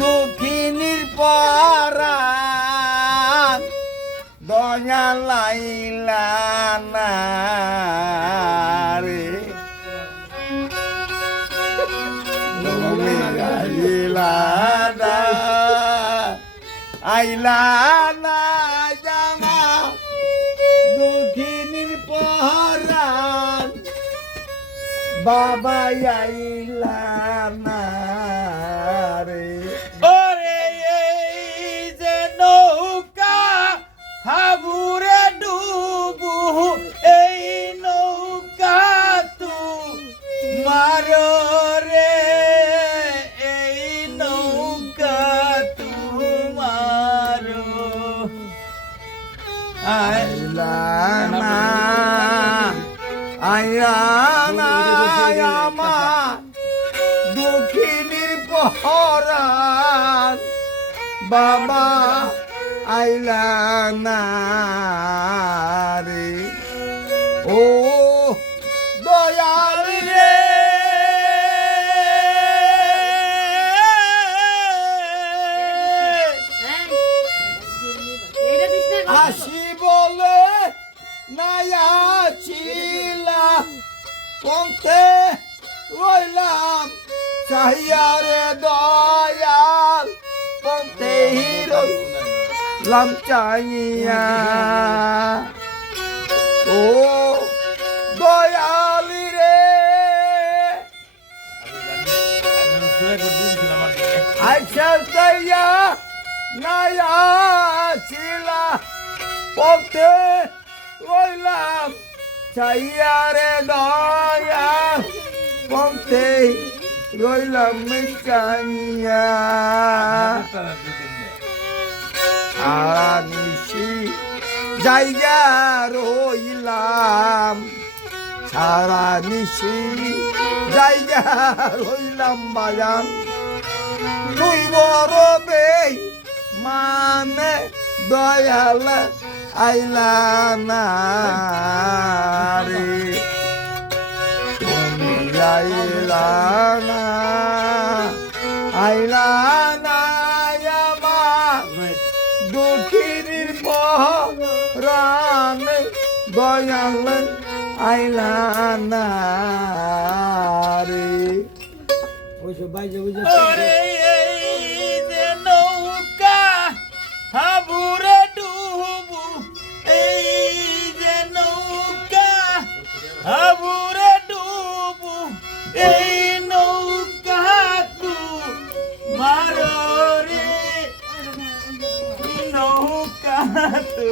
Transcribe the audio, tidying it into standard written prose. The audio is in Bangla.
দুঃখিনীর পরাণ দয়া লাইলা না রে আইলা না জানা দুঃখিনীর পরাণ বাবা আইলা না রে ওরে এই যে নৌকা হাবুরে ডুবু এই নৌকা তু মারো রে এই নৌকা তু মারো আইলা না আইলা না আমার দুঃখিনীর পরাণ বাবা আইলা না রে ও দয়াল রে আসি বলে নায়াছিলা পন্থে রইলাম চাহিয়ারে দয়াল পন্থে রইলাম চাহিয়া ও দয়াল রে আচ্ছা তাইয়া নায়াছিলা পথে রইলাম চাইয়ারে দয়া পথে রইলাম চাইয়া সারা নিশি জায়গা রইলাম সারা নিশি জায়গা রইলাম বাজান তুই বড় বে মানে দয়াল আইলা না রে তুমি আইলা না আইলা না আমার দুঃখিনীর পরাণ দয়াল আইলা না রে ওইসব বাইজে বুঝে ওরে এই যে নৌকা হাবুরে ডুবু এই যে নৌকা হাবুরে ডুবু এই নৌকা তু মারো রে নৌকা তু